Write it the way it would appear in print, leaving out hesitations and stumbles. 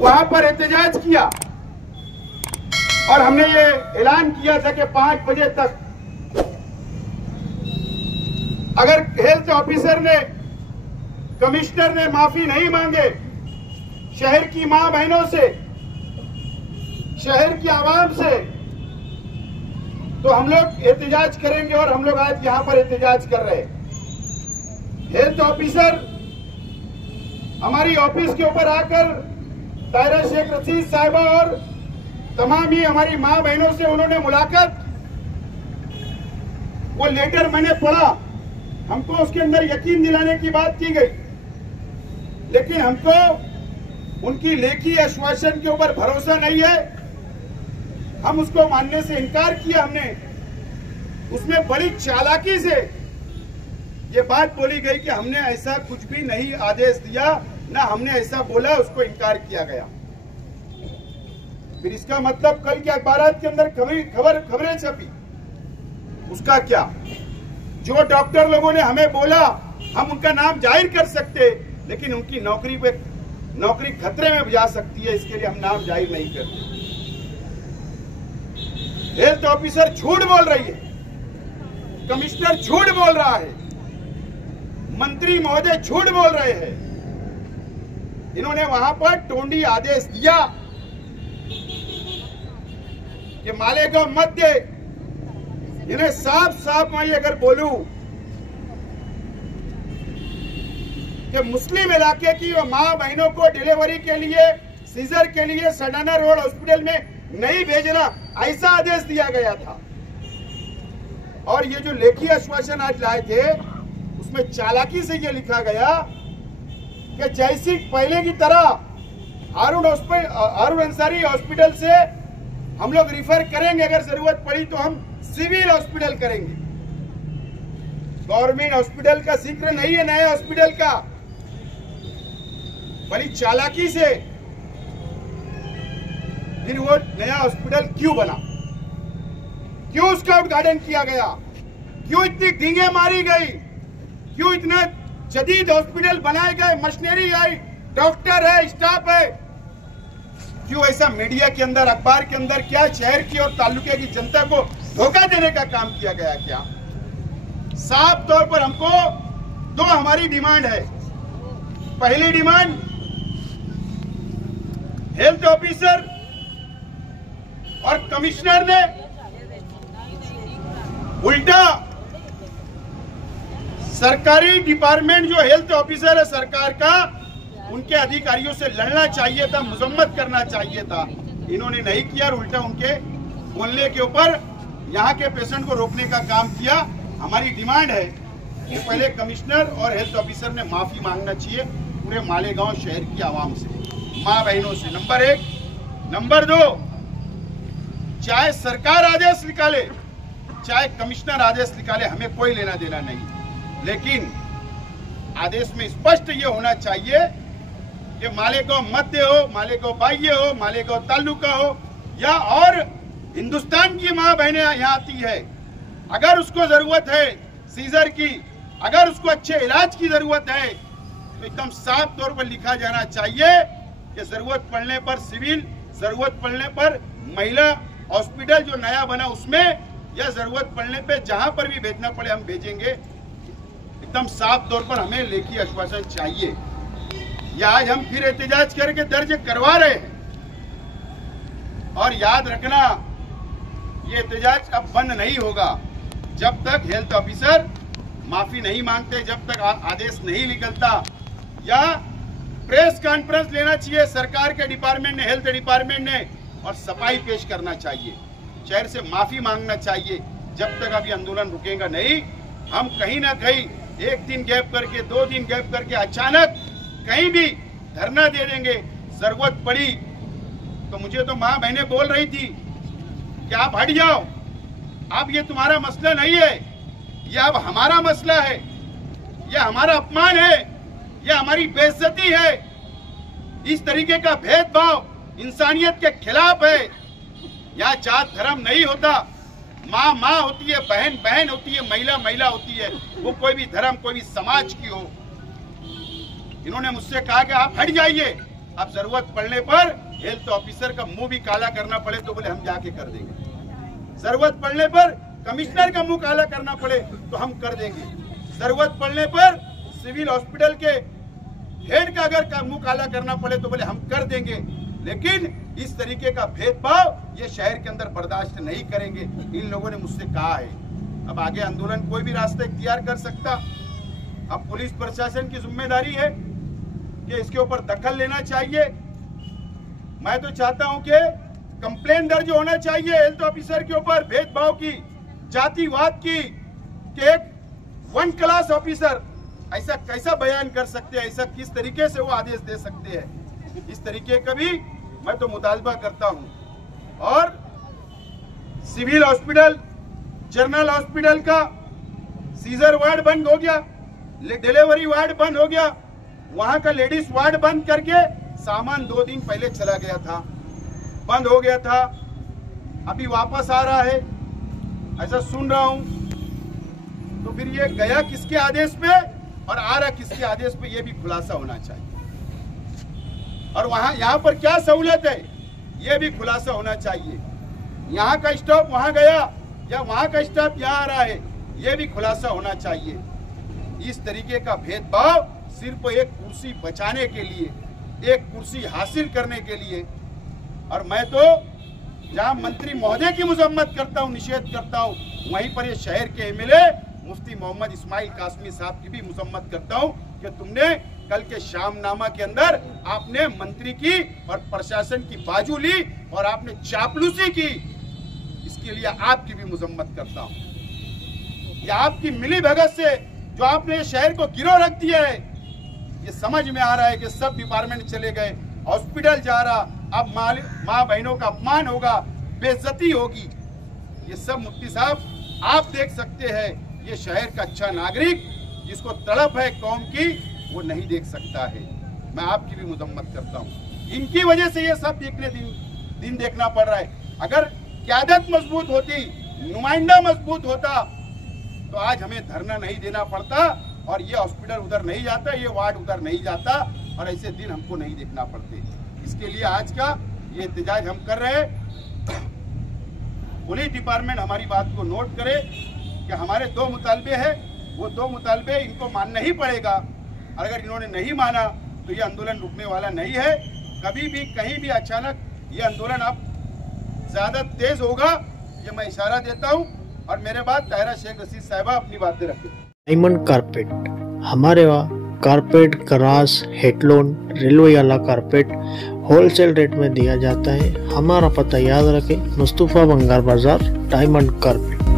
वहां पर एहतजाज किया और हमने ये ऐलान किया था कि 5 बजे तक अगर हेल्थ ऑफिसर ने, कमिश्नर ने माफी नहीं मांगे शहर की मां बहनों से, शहर की आवाम से, तो हम लोग एहतजाज करेंगे। और हम लोग आज यहां पर एहतजाज कर रहे हैं। हेल्थ ऑफिसर हमारी ऑफिस के ऊपर आकर ताहिरा शेख रशीद साहिबा और तमाम ही हमारी मां बहनों से उन्होंने मुलाकात, वो लेटर मैंने पढ़ा, हमको उसके अंदर यकीन दिलाने की बात की गई, लेकिन हमको उनकी लेखी आश्वासन के ऊपर भरोसा नहीं है। हम उसको मानने से इनकार किया। हमने उसमें बड़ी चालाकी से ये बात बोली गई कि हमने ऐसा कुछ भी नहीं आदेश दिया, ना हमने ऐसा बोला, उसको इनकार किया गया। फिर इसका मतलब कल के अखबारात के अंदर खबरें छपी, उसका क्या? जो डॉक्टर लोगों ने हमें बोला हम उनका नाम जाहिर कर सकते, लेकिन उनकी नौकरी खतरे में जा सकती है, इसके लिए हम नाम जाहिर नहीं करते। हेल्थ ऑफिसर झूठ बोल रही है, कमिश्नर झूठ बोल रहा है, मंत्री महोदय झूठ बोल रहे हैं। इन्होंने वहां पर टोंडी आदेश दिया कि मालेगांव मत दे। इन्हें साफ मैं अगर बोलूं कि मुस्लिम इलाके की वो मां बहनों को डिलीवरी के लिए, सीजर के लिए सडाना रोड हॉस्पिटल में नहीं भेजना, ऐसा आदेश दिया गया था। और ये जो लेखी आश्वासन आज लाए थे उसमें चालाकी से ये लिखा गया कि जैसी पहले की तरह हारून अंसारी हॉस्पिटल से हम लोग रिफर करेंगे, अगर जरूरत पड़ी तो हम सिविल हॉस्पिटल करेंगे। गवर्नमेंट हॉस्पिटल का जिक्र नहीं है, नए हॉस्पिटल का। बड़ी चालाकी से फिर वो नया हॉस्पिटल क्यों बना, क्यों उसका उद्घाटन किया गया, क्यों इतनी डींगे मारी गई, क्यों इतना जदीद हॉस्पिटल बनाए गए, मशीनरी आई, डॉक्टर है, स्टाफ है, क्यों ऐसा मीडिया के अंदर, अखबार के अंदर क्या शहर की और तालुके की जनता को धोखा देने का काम किया गया? क्या साफ तौर पर हमको दो हमारी डिमांड है। पहली डिमांड, हेल्थ ऑफिसर और कमिश्नर ने उल्टा सरकारी डिपार्टमेंट जो हेल्थ ऑफिसर है सरकार का, उनके अधिकारियों से लड़ना चाहिए था, मजम्मत करना चाहिए था। इन्होंने नहीं किया, उल्टा उनके बोलने के ऊपर यहाँ के पेशेंट को रोकने का काम किया। हमारी डिमांड है कि पहले कमिश्नर और हेल्थ ऑफिसर ने माफी मांगना चाहिए पूरे मालेगांव शहर की आवाम से, मां बहनों से, नंबर 1। नंबर 2, चाहे सरकार आदेश निकाले, चाहे कमिश्नर आदेश निकाले, हमें कोई लेना देना नहीं, लेकिन आदेश में स्पष्ट ये होना चाहिए कि मालेगांव मध्य हो, मालेगांव बाह्य हो, मालेगांव तालुका हो, या और हिंदुस्तान की मां बहनें यहाँ आती है, अगर उसको जरूरत है सीजर की, अगर उसको अच्छे इलाज की जरूरत है, तो एकदम साफ तौर पर लिखा जाना चाहिए कि जरूरत पड़ने पर सिविल, जरूरत पड़ने पर महिला हॉस्पिटल जो नया बना उसमें, या जरूरत पड़ने पे जहां पर भी भेजना पड़े हम भेजेंगे। एकदम साफ तौर पर हमें लेखी आश्वासन चाहिए। या आज हम फिर एहतजाज करके दर्ज करवा रहे हैं। और याद रखना, ये एहतजाज अब बंद नहीं होगा जब तक हेल्थ ऑफिसर माफी नहीं मांगते, जब तक आदेश नहीं निकलता। या प्रेस कॉन्फ्रेंस लेना चाहिए सरकार के डिपार्टमेंट ने, हेल्थ डिपार्टमेंट ने, और सफाई पेश करना चाहिए, शहर से माफी मांगना चाहिए। जब तक अभी आंदोलन रुकेगा नहीं, हम कहीं ना कहीं 1 दिन गैप करके, 2 दिन गैप करके अचानक कहीं भी धरना दे देंगे। जरूरत पड़ी तो मुझे तो मां बहनें बोल रही थी कि आप हट जाओ, अब ये तुम्हारा मसला नहीं है, ये अब हमारा मसला है, ये हमारा अपमान है, ये हमारी बेइज्जती है। इस तरीके का भेदभाव इंसानियत के खिलाफ है। यहाँ जात धर्म नहीं होता, माँ माँ होती है, बहन बहन होती है, महिला महिला होती है, वो कोई भी धर्म, कोई भी समाज की हो। इन्होंने मुझसे कहा कि आप हट जाइए, अब जरूरत पड़ने पर हेल्थ ऑफिसर का मुंह भी काला करना पड़े तो बोले हम जाके कर देंगे। जरूरत पड़ने पर कमिश्नर का मुंह काला करना पड़े तो हम कर देंगे। जरूरत पड़ने पर सिविल हॉस्पिटल के हेड का अगर मुंह काला करना पड़े तो बोले हम कर देंगे। लेकिन इस तरीके का भेदभाव ये शहर के अंदर बर्दाश्त नहीं करेंगे, इन लोगों ने मुझसे कहा है। अब आगे आंदोलन कोई भी रास्ता इख्तियार कर सकता। अब पुलिस प्रशासन की जिम्मेदारी है कि इसके ऊपर दखल लेना चाहिए। मैं तो चाहता हूं कि कंप्लेन दर्ज होना चाहिए हेल्थ ऑफिसर के ऊपर भेदभाव की, जातिवाद की, कि एक वन क्लास ऑफिसर ऐसा कैसा बयान कर सकते हैं, ऐसा किस तरीके से वो आदेश दे सकते हैं। इस तरीके का भी मैं तो मुतालबा करता हूं। और सिविल हॉस्पिटल, जनरल हॉस्पिटल का सीजर वार्ड बंद हो गया, डिलीवरी वार्ड बंद हो गया, वहां का लेडीज वार्ड बंद करके सामान 2 दिन पहले चला गया था, बंद हो गया था, अभी वापस आ रहा है, ऐसा सुन रहा हूं। तो फिर ये गया किसके आदेश पे और आ रहा किसके आदेश पे, ये भी खुलासा होना चाहिए। और वहां यहाँ पर क्या सहूलत है ये भी खुलासा होना चाहिए। यहाँ का स्टाफ वहां गया या वहां का स्टाफ यहाँ आ रहा है, ये भी खुलासा होना चाहिए। इस तरीके का भेदभाव सिर्फ एक कुर्सी बचाने के लिए, एक कुर्सी हासिल करने के लिए। और मैं तो जहां मंत्री महोदय की मजम्मत करता हूं, निषेध करता हूं, वहीं पर ये शहर के एमएलए मुफ्ती मोहम्मद इस्माइल कासमी साहब की भी मजम्मत करता हूं कि तुमने कल के शामनामा के अंदर आपने मंत्री की और प्रशासन की बाजू ली और आपने चापलूसी की, इसके लिए आपकी भी मजम्मत करता हूं। ये आपकी मिली भगत से जो आपने शहर को गिरोह रख दिया है, ये समझ में आ रहा है कि सब डिपार्टमेंट चले गए, हॉस्पिटल जा रहा, अब माँ बहनों का अपमान होगा, बेइज्जती होगी। ये सब मुफ्ती साहब आप देख सकते हैं। ये शहर का अच्छा नागरिक जिसको तड़प है कौम की, वो नहीं देख सकता है। मैं आपकी भी मजम्मत करता हूँ। इनकी वजह से ये सब दिन देखना पड़ रहा है। अगर क़यादत मजबूत होती, नुमाइंदा मजबूत होता, तो आज हमें धरना नहीं देना पड़ता और ये हॉस्पिटल उधर नहीं जाता, ये वार्ड उधर नहीं जाता और ऐसे दिन हमको नहीं देखना पड़ते। इसके लिए आज का ये एहतजाज हम कर रहे हैं। पुलिस डिपार्टमेंट हमारी बात को नोट करे कि हमारे 2 मुतालबे हैं, वो 2 मुतालबे इनको मानना ही पड़ेगा। और अगर इन्होंने नहीं माना तो ये आंदोलन रुकने वाला नहीं है। कभी भी कहीं भी अचानक ये आंदोलन अब ज्यादा तेज होगा, ये मैं इशारा देता हूँ। और मेरे बाद ताहिरा शेख रशीद साहिबा अपनी बातें रखें। डायमंड कारपेट, हमारे वहाँ कारपेट, ग्रास, हेडलोन, रेलवे वाला कारपेट होलसेल रेट में दिया जाता है। हमारा पता याद रखें, मुस्तफा बंगार बाजार, डायमंड कारपेट।